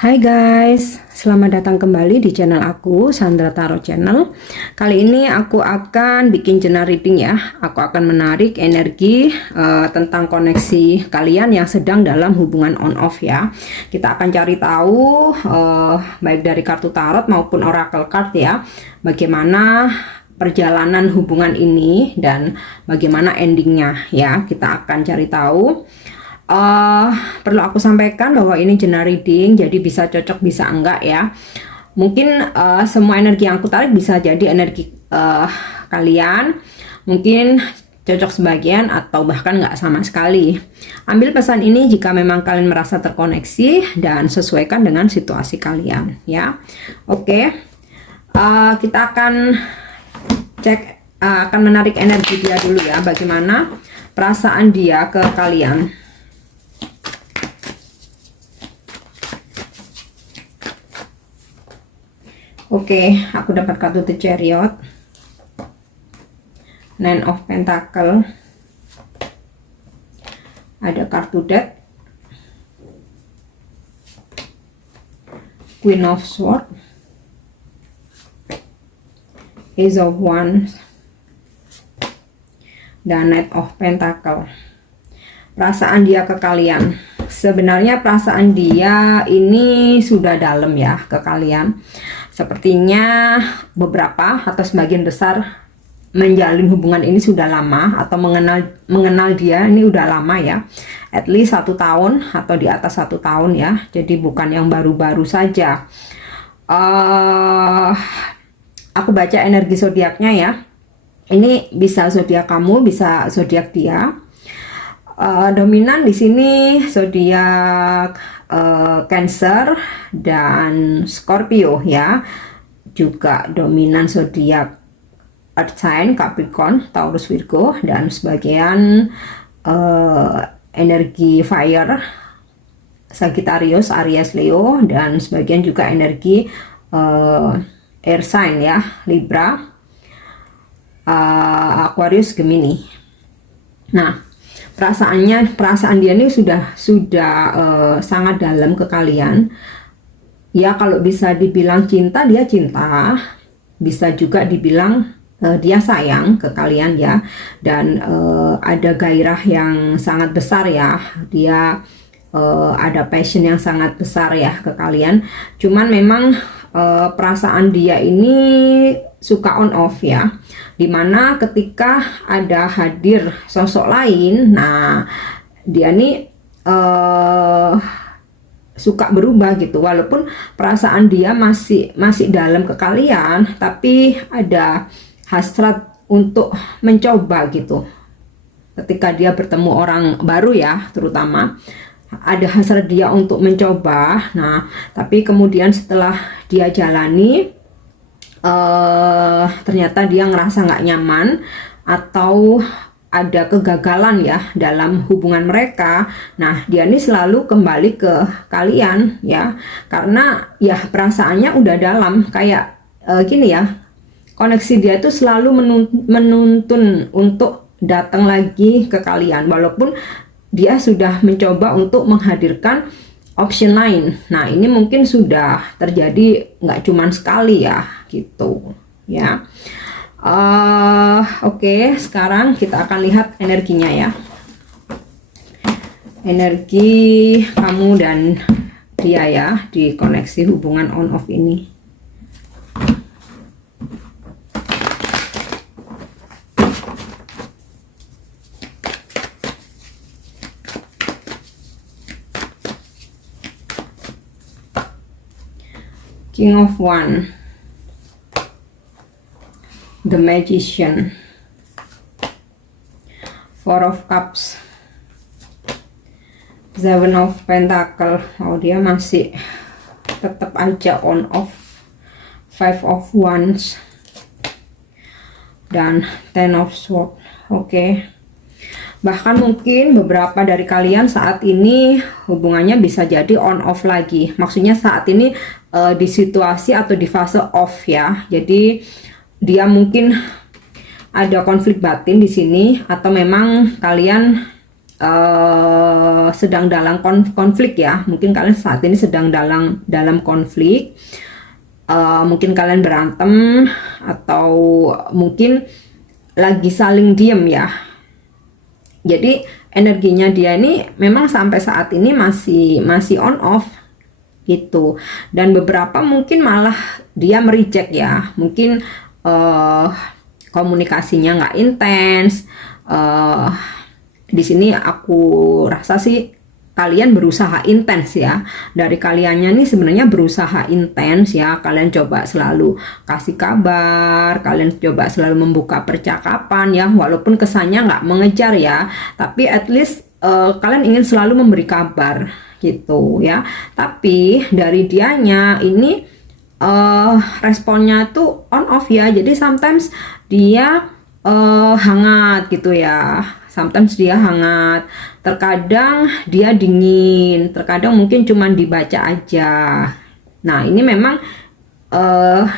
Hai guys, selamat datang kembali di channel aku, Sandra Tarot Channel. Kali ini aku akan bikin general reading ya. Aku akan menarik energi tentang koneksi kalian yang sedang dalam hubungan on off ya. Kita akan cari tahu baik dari kartu tarot maupun oracle card ya, bagaimana perjalanan hubungan ini dan bagaimana endingnya ya. Kita akan cari tahu. Perlu aku sampaikan bahwa ini general reading, jadi bisa cocok bisa enggak ya. Mungkin semua energi yang aku tarik bisa jadi energi kalian, mungkin cocok sebagian atau bahkan enggak sama sekali. Ambil pesan ini jika memang kalian merasa terkoneksi dan sesuaikan dengan situasi kalian ya. Oke, kita akan cek, akan menarik energi dia dulu ya, bagaimana perasaan dia ke kalian. Oke, aku dapat kartu The Chariot, Nine of Pentacle, ada kartu Death, Queen of Swords, Ace of Wands, dan Knight of Pentacle. Perasaan dia ke kalian, sebenarnya perasaan dia ini sudah dalam ya ke kalian. Sepertinya beberapa atau sebagian besar menjalin hubungan ini sudah lama atau mengenal dia ini udah lama ya, at least 1 tahun atau di atas 1 tahun ya. Jadi bukan yang baru-baru saja. Aku baca energi zodiaknya ya. Ini bisa zodiak kamu, bisa zodiak dia. Dominan di sini zodiak Cancer dan Scorpio ya. Juga dominan zodiak Earth sign Capricorn, Taurus, Virgo, dan sebagian energi fire Sagittarius, Aries, Leo, dan sebagian juga energi air sign ya, Libra, Aquarius, Gemini. Nah, perasaan dia ini sudah sangat dalam ke kalian ya. Kalau bisa dibilang cinta, dia cinta, bisa juga dibilang dia sayang ke kalian ya, dan ada gairah yang sangat besar ya. Dia ada passion yang sangat besar ya ke kalian. Cuman memang perasaan dia ini suka on off ya, dimana ketika ada hadir sosok lain, nah dia nih suka berubah gitu. Walaupun perasaan dia masih dalam ke kalian, tapi ada hasrat untuk mencoba gitu. Ketika dia bertemu orang baru ya, terutama ada hasrat dia untuk mencoba. Nah, tapi kemudian setelah dia jalani, ternyata dia ngerasa nggak nyaman atau ada kegagalan ya dalam hubungan mereka. Nah, dia ini selalu kembali ke kalian ya, karena ya perasaannya udah dalam. Kayak gini ya, koneksi dia itu selalu menuntun untuk datang lagi ke kalian, walaupun dia sudah mencoba untuk menghadirkan option lain. Nah, ini mungkin sudah terjadi nggak cuman sekali ya gitu ya. Oke, sekarang kita akan lihat energinya ya, energi kamu dan dia ya di koneksi hubungan on off ini. King of Wands, The Magician, Four of Cups, Seven of Pentacle. Oh, dia masih tetap aja on off. Five of Wands dan Ten of Swords. Oke. Bahkan mungkin beberapa dari kalian saat ini hubungannya bisa jadi on off lagi. Maksudnya saat ini di situasi atau di fase off ya. Jadi dia mungkin ada konflik batin di sini, atau memang kalian sedang dalam konflik ya. Mungkin kalian saat ini sedang dalam konflik. Mungkin kalian berantem atau mungkin lagi saling diem ya. Jadi energinya dia ini memang sampai saat ini masih on off gitu. Dan beberapa mungkin malah dia mereject ya. Mungkin komunikasinya nggak intens. Di sini aku rasa sih kalian berusaha intens ya. Dari kaliannya nih sebenarnya berusaha intens ya. Kalian coba selalu kasih kabar, kalian coba selalu membuka percakapan ya, walaupun kesannya nggak mengejar ya, tapi at least kalian ingin selalu memberi kabar gitu ya. Tapi dari dianya ini responnya tuh on off ya. Jadi sometimes dia hangat gitu ya. Sometimes dia hangat, terkadang dia dingin, terkadang mungkin cuma dibaca aja. Nah ini memang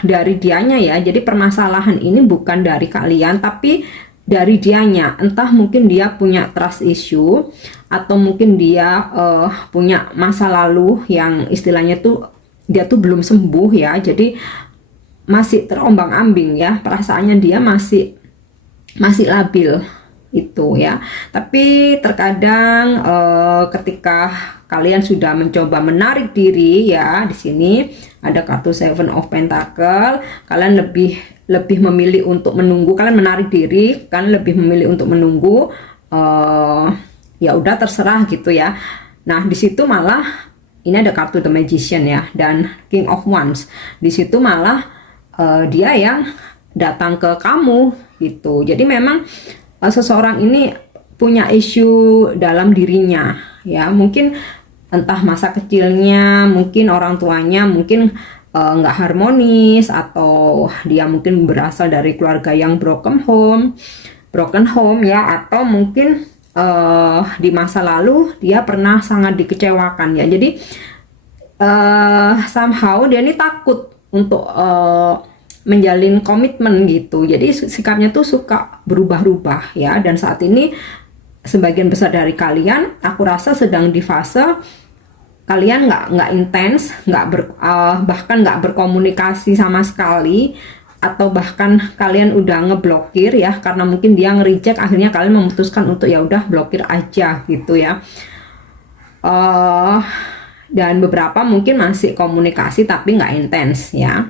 dari dianya ya. Jadi permasalahan ini bukan dari kalian, tapi dari dianya. Entah mungkin dia punya trust issue, atau mungkin dia punya masa lalu yang istilahnya tuh dia tuh belum sembuh ya. Jadi masih terombang-ambing ya, perasaannya dia masih labil itu ya. Tapi terkadang ketika kalian sudah mencoba menarik diri ya, di sini ada kartu Seven of Pentacle, kalian lebih memilih untuk menunggu. Kalian menarik diri, kalian lebih memilih untuk menunggu. Ya udah terserah gitu ya. Nah di situ malah ini ada kartu The Magician ya, dan King of Wands. Di situ malah dia yang datang ke kamu gitu. Jadi memang seseorang ini punya isu dalam dirinya ya. Mungkin entah masa kecilnya, mungkin orang tuanya mungkin nggak harmonis, atau dia mungkin berasal dari keluarga yang broken home ya, atau mungkin di masa lalu dia pernah sangat dikecewakan ya. Jadi somehow dia ini takut untuk menjalin komitmen gitu. Jadi sikapnya tuh suka berubah-ubah ya. Dan saat ini sebagian besar dari kalian, aku rasa sedang di fase kalian nggak intens, bahkan nggak berkomunikasi sama sekali, atau bahkan kalian udah ngeblokir ya, karena mungkin dia nge-reject, akhirnya kalian memutuskan untuk ya udah blokir aja gitu ya. Dan beberapa mungkin masih komunikasi tapi nggak intens ya.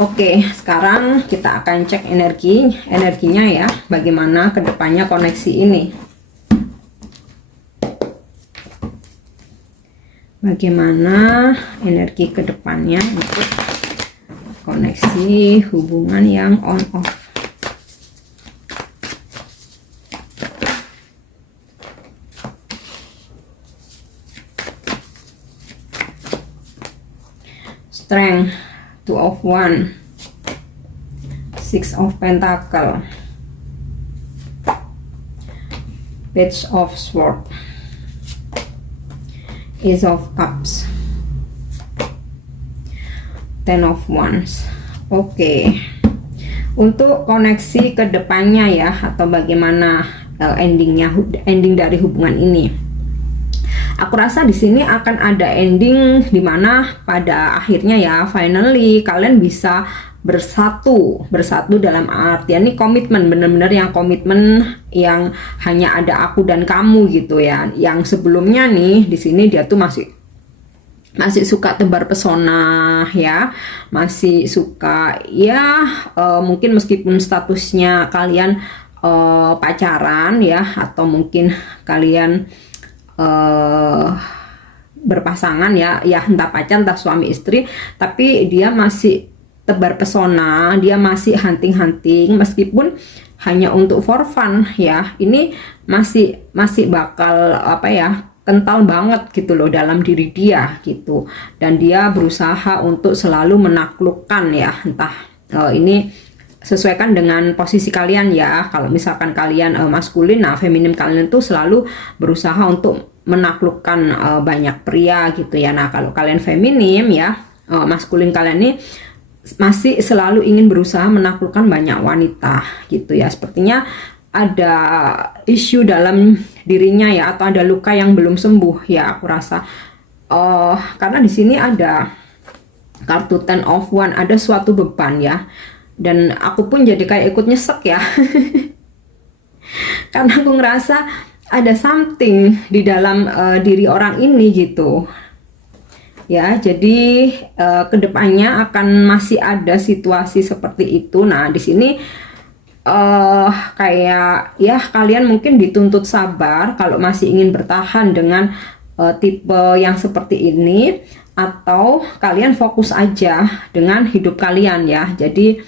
Oke, sekarang kita akan cek energinya ya, bagaimana kedepannya koneksi ini. Bagaimana energi kedepannya untuk koneksi hubungan yang on off. Strength, Two of Wands, Six of Pentacle, Page of Swords, Ace of Cups, Ten of Wands. Oke. Untuk koneksi ke depannya ya, atau bagaimana ending dari hubungan ini. Aku rasa di sini akan ada ending dimana pada akhirnya ya, finally kalian bisa bersatu dalam artian ini komitmen, bener-bener yang komitmen yang hanya ada aku dan kamu gitu ya. Yang sebelumnya nih di sini dia tuh masih suka tebar pesona ya, masih suka ya, mungkin meskipun statusnya kalian pacaran ya, atau mungkin kalian berpasangan ya entah pacar entah suami istri, tapi dia masih tebar pesona, dia masih hunting meskipun hanya untuk for fun ya. Ini masih bakal apa ya, kental banget gitu loh dalam diri dia gitu, dan dia berusaha untuk selalu menaklukkan ya. Entah ini sesuaikan dengan posisi kalian ya. Kalau misalkan kalian maskulin, nah feminim kalian tuh selalu berusaha untuk menaklukkan banyak pria gitu ya. Nah kalau kalian feminim ya, maskulin kalian ini masih selalu ingin berusaha menaklukkan banyak wanita gitu ya. Sepertinya ada isu dalam dirinya ya, atau ada luka yang belum sembuh ya aku rasa. Karena di sini ada kartu Ten of Wands, ada suatu beban ya, dan aku pun jadi kayak ikut nyesek ya. Karena aku ngerasa ada something di dalam diri orang ini gitu ya. Jadi kedepannya akan masih ada situasi seperti itu. Nah di sini kayak ya kalian mungkin dituntut sabar kalau masih ingin bertahan dengan tipe yang seperti ini, atau kalian fokus aja dengan hidup kalian ya. Jadi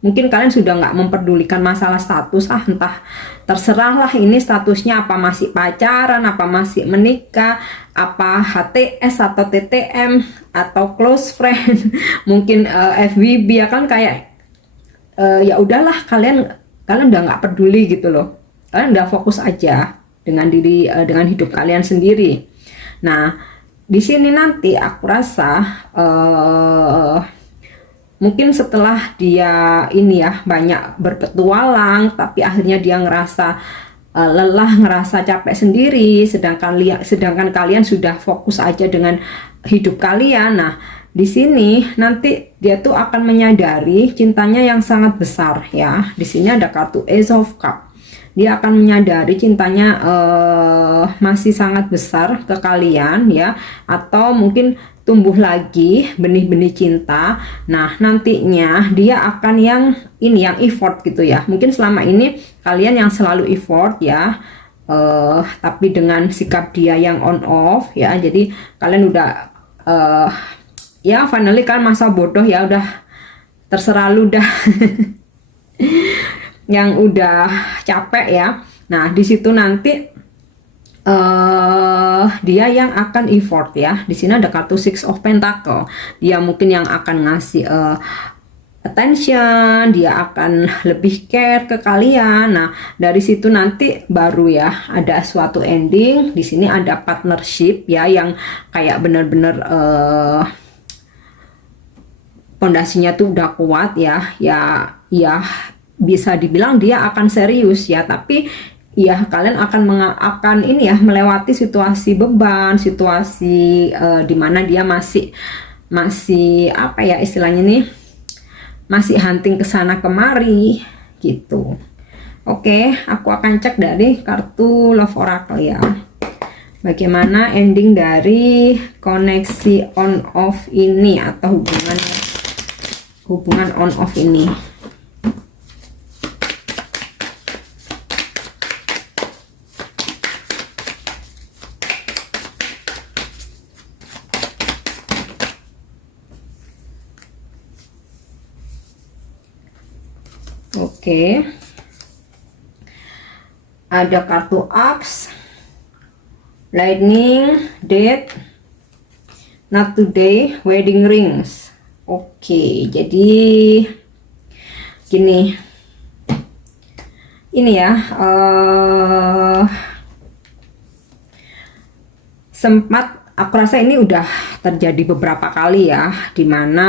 mungkin kalian sudah nggak memperdulikan masalah status, entah terserahlah ini statusnya apa, masih pacaran, apa masih menikah, apa HTS atau TTM atau close friend, mungkin FWB ya kan, kayak ya udahlah, kalian udah nggak peduli gitu loh, kalian udah fokus aja dengan dengan hidup kalian sendiri. Nah di sini nanti aku rasa mungkin setelah dia ini ya banyak berpetualang, tapi akhirnya dia ngerasa lelah, ngerasa capek sendiri, sedangkan kalian sudah fokus aja dengan hidup kalian. Nah di sini nanti dia tuh akan menyadari cintanya yang sangat besar ya. Di sini ada kartu Ace of Cups. Dia akan menyadari cintanya masih sangat besar ke kalian ya, atau mungkin tumbuh lagi benih-benih cinta. Nah nantinya dia akan yang ini, yang effort gitu ya. Mungkin selama ini kalian yang selalu effort ya, tapi dengan sikap dia yang on off ya. Jadi kalian udah ya finally kan masa bodoh ya, udah terserah lu dah. Yang udah capek ya. Nah di situ nanti dia yang akan effort ya. Di sini ada kartu Six of Pentacle. Dia mungkin yang akan ngasih attention, dia akan lebih care ke kalian. Nah dari situ nanti baru ya ada suatu ending. Di sini ada partnership ya, yang kayak bener-bener pondasinya tuh udah kuat ya. Ya bisa dibilang dia akan serius ya, tapi ya kalian akan ini ya, melewati situasi beban, situasi dimana dia masih apa ya istilahnya nih, masih hunting kesana kemari gitu. Oke, aku akan cek dari kartu Love Oracle ya, bagaimana ending dari koneksi on off ini, atau hubungan on off ini. Oke, ada kartu Axe, Lightning, Death, Not Today, Wedding Rings. Oke, jadi gini, ini ya, sempat aku rasa ini udah terjadi beberapa kali ya, dimana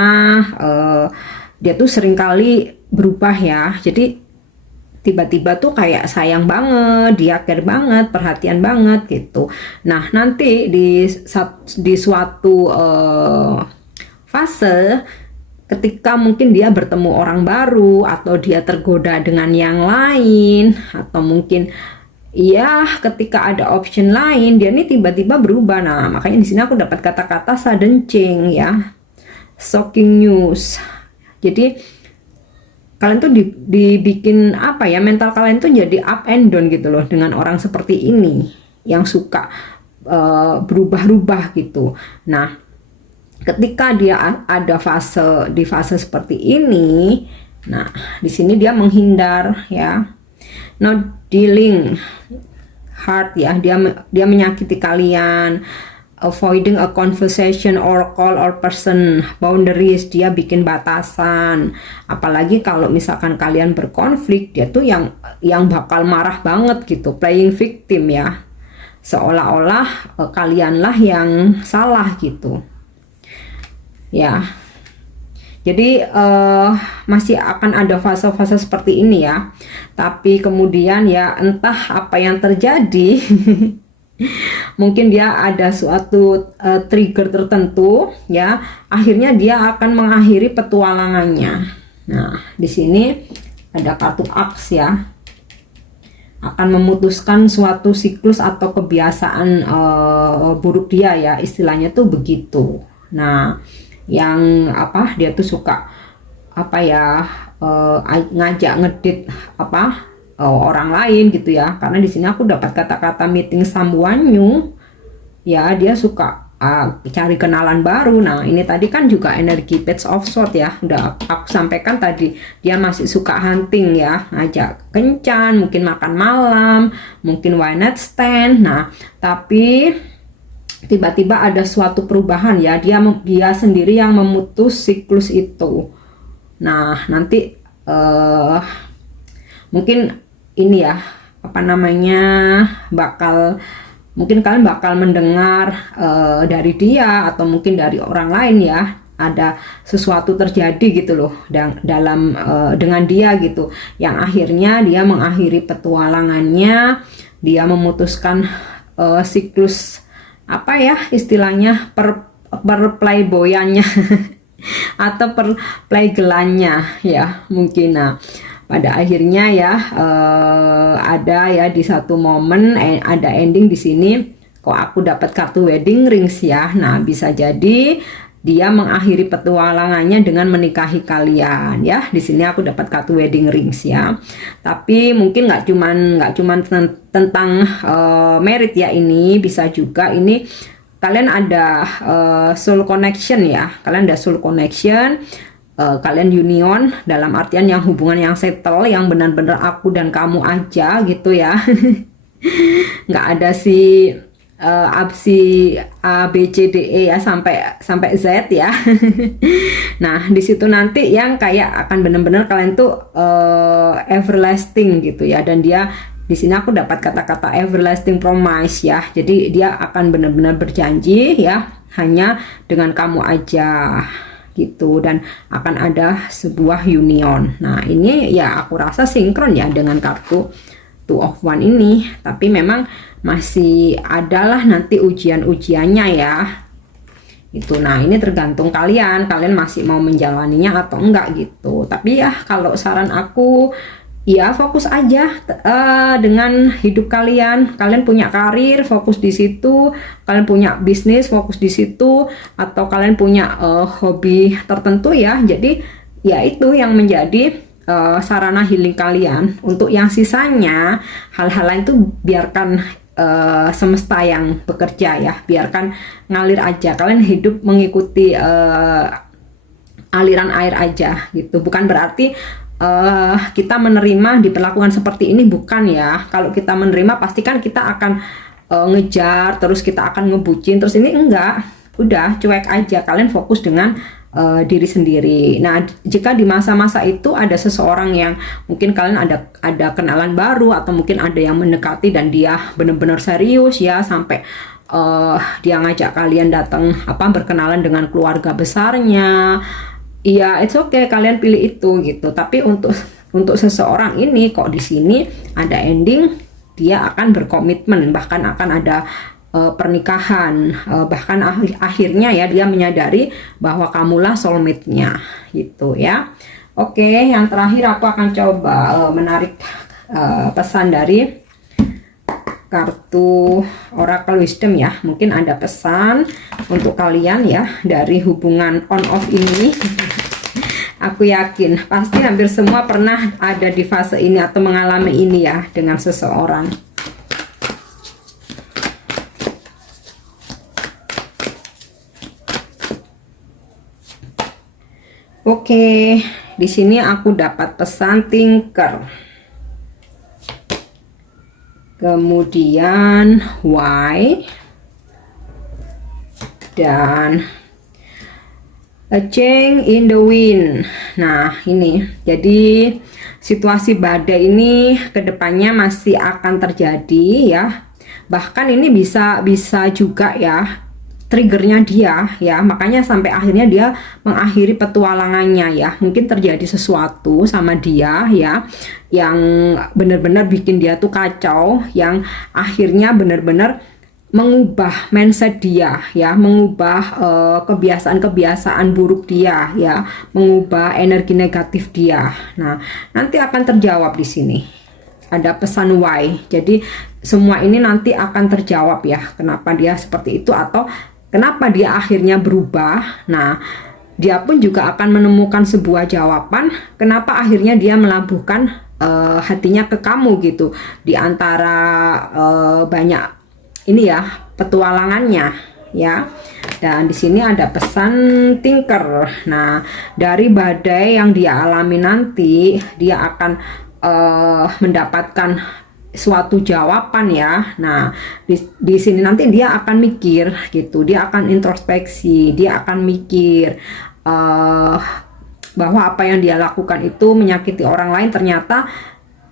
dia tuh sering kali berubah ya. Jadi tiba-tiba tuh kayak sayang banget, dia care banget, perhatian banget gitu. Nah nanti di suatu fase, ketika mungkin dia bertemu orang baru, atau dia tergoda dengan yang lain, atau mungkin ya ketika ada option lain, dia nih tiba-tiba berubah. Nah makanya di sini aku dapat kata-kata sudden change ya, shocking news. Jadi kalian tuh dibikin apa ya, mental kalian tuh jadi up and down gitu loh dengan orang seperti ini yang suka berubah-ubah gitu. Nah ketika dia ada di fase seperti ini, nah di sini dia menghindar ya, not dealing hard ya, dia menyakiti kalian, avoiding a conversation or call or person, boundaries, dia bikin batasan. Apalagi kalau misalkan kalian berkonflik, dia tuh yang bakal marah banget gitu, playing victim ya, seolah-olah kalianlah yang salah gitu ya. Jadi masih akan ada fase-fase seperti ini ya. Tapi kemudian ya entah apa yang terjadi. Mungkin dia ada suatu trigger tertentu ya, akhirnya dia akan mengakhiri petualangannya. Nah, di sini ada kartu Aks ya. Akan memutuskan suatu siklus atau kebiasaan buruk dia ya, istilahnya tuh begitu. Nah, yang apa, dia tuh suka apa ya, ngajak ngedit apa orang lain gitu ya. Karena di sini aku dapat kata-kata meeting someone new ya, dia suka cari kenalan baru. Nah, ini tadi kan juga energi Page of Swords ya, udah aku sampaikan tadi. Dia masih suka hunting ya, ngajak kencan, mungkin makan malam, mungkin one night stand. Nah, tapi tiba-tiba ada suatu perubahan ya, dia sendiri yang memutus siklus itu. Nah, nanti mungkin ini ya, apa namanya, mungkin kalian bakal mendengar dari dia atau mungkin dari orang lain ya, ada sesuatu terjadi gitu loh dalam dengan dia gitu, yang akhirnya dia mengakhiri petualangannya, dia memutuskan siklus apa ya istilahnya, per playboyannya atau per playgelannya ya mungkin. Nah, pada akhirnya ya ada ya di satu momen ada ending di sini. Kok aku dapat kartu wedding rings ya. Nah, bisa jadi dia mengakhiri petualangannya dengan menikahi kalian ya. Di sini aku dapat kartu wedding rings ya. Tapi mungkin nggak cuman tentang merit ya, ini bisa juga ini kalian ada soul connection ya. Kalian ada soul connection. Kalian union dalam artian yang hubungan yang settle, yang benar-benar aku dan kamu aja gitu ya. Nggak ada si A B C D E ya sampai Z ya. Nah, di situ nanti yang kayak akan benar-benar kalian tuh everlasting gitu ya. Dan dia di sini aku dapat kata-kata everlasting promise ya. Jadi dia akan benar-benar berjanji ya, hanya dengan kamu aja gitu, dan akan ada sebuah union. Nah, ini ya aku rasa sinkron ya dengan kartu Two of One ini, tapi memang masih adalah nanti ujian-ujiannya ya itu. Nah, ini tergantung kalian masih mau menjalaninya atau enggak gitu. Tapi ya kalau saran aku ya fokus aja dengan hidup kalian punya karir, fokus di situ. Kalian punya bisnis, fokus di situ. Atau kalian punya hobi tertentu ya. Jadi ya itu yang menjadi sarana healing kalian. Untuk yang sisanya, hal-hal lain itu biarkan semesta yang bekerja ya. Biarkan ngalir aja. Kalian hidup mengikuti aliran air aja gitu. Bukan berarti kita menerima diperlakukan seperti ini, bukan ya. Kalau kita menerima pasti kan kita akan ngejar, terus kita akan ngebucin, terus ini enggak, udah cuek aja. Kalian fokus dengan diri sendiri. Nah, jika di masa-masa itu ada seseorang yang mungkin kalian ada kenalan baru, atau mungkin ada yang mendekati dan dia benar-benar serius ya, sampai dia ngajak kalian datang berkenalan dengan keluarga besarnya. Iya, it's okay, kalian pilih itu gitu. Tapi untuk seseorang ini kok di sini ada ending, dia akan berkomitmen, bahkan akan ada pernikahan, bahkan akhirnya ya dia menyadari bahwa kamulah soulmate-nya gitu ya. Oke, yang terakhir aku akan coba menarik pesan dari kartu Oracle Wisdom ya. Mungkin ada pesan untuk kalian ya dari hubungan on off ini. Aku yakin pasti hampir semua pernah ada di fase ini atau mengalami ini ya dengan seseorang. Oke, di sini aku dapat pesan Thinker. Kemudian why, dan a change in the wind. Nah, ini jadi situasi badai ini kedepannya masih akan terjadi ya. Bahkan ini bisa juga ya triggernya dia ya, makanya sampai akhirnya dia mengakhiri petualangannya ya. Mungkin terjadi sesuatu sama dia ya yang benar-benar bikin dia tuh kacau, yang akhirnya benar-benar mengubah mindset dia ya, mengubah kebiasaan-kebiasaan buruk dia ya, mengubah energi negatif dia. Nah, nanti akan terjawab di sini. Ada pesan why. Jadi semua ini nanti akan terjawab ya, kenapa dia seperti itu atau kenapa dia akhirnya berubah. Nah, dia pun juga akan menemukan sebuah jawaban kenapa akhirnya dia melabuhkan hatinya ke kamu gitu, di antara banyak ini ya petualangannya ya. Dan di sini ada pesan thinker. Nah, dari badai yang dia alami nanti, dia akan mendapatkan suatu jawaban ya. Nah, di sini nanti dia akan mikir gitu, dia akan introspeksi, dia akan mikir bahwa apa yang dia lakukan itu menyakiti orang lain, ternyata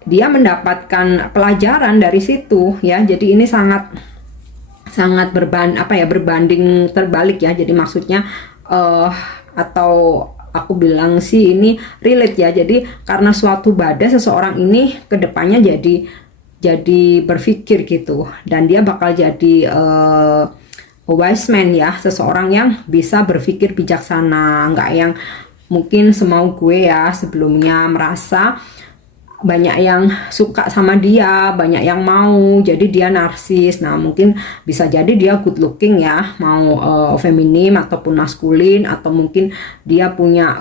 dia mendapatkan pelajaran dari situ ya. Jadi ini sangat berbanding terbalik ya. Jadi maksudnya atau aku bilang sih ini relate ya. Jadi karena suatu badai, seseorang ini kedepannya jadi berpikir gitu, dan dia bakal jadi wise man ya, seseorang yang bisa berpikir bijaksana, nggak yang mungkin semau gue ya, sebelumnya merasa banyak yang suka sama dia, banyak yang mau, jadi dia narsis. Nah, mungkin bisa jadi dia good looking ya, mau feminim ataupun maskulin, atau mungkin dia punya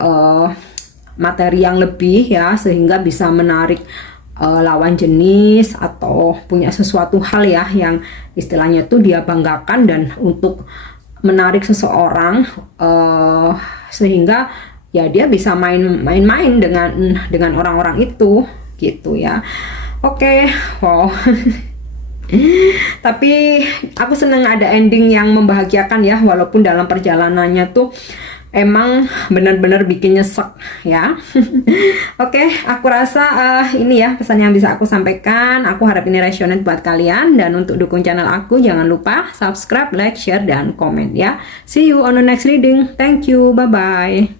materi yang lebih ya, sehingga bisa menarik lawan jenis, atau punya sesuatu hal ya yang istilahnya tuh dia banggakan, dan untuk menarik seseorang sehingga ya dia bisa main-main dengan orang-orang itu gitu ya. Oke, wow. Tapi aku seneng ada ending yang membahagiakan ya, walaupun dalam perjalanannya tuh emang benar-benar bikin nyesek ya. Oke, aku rasa ini ya pesan yang bisa aku sampaikan. Aku harap ini resonate buat kalian, dan untuk dukung channel aku jangan lupa subscribe, like, share, dan komen ya. See you on the next reading. Thank you, bye bye.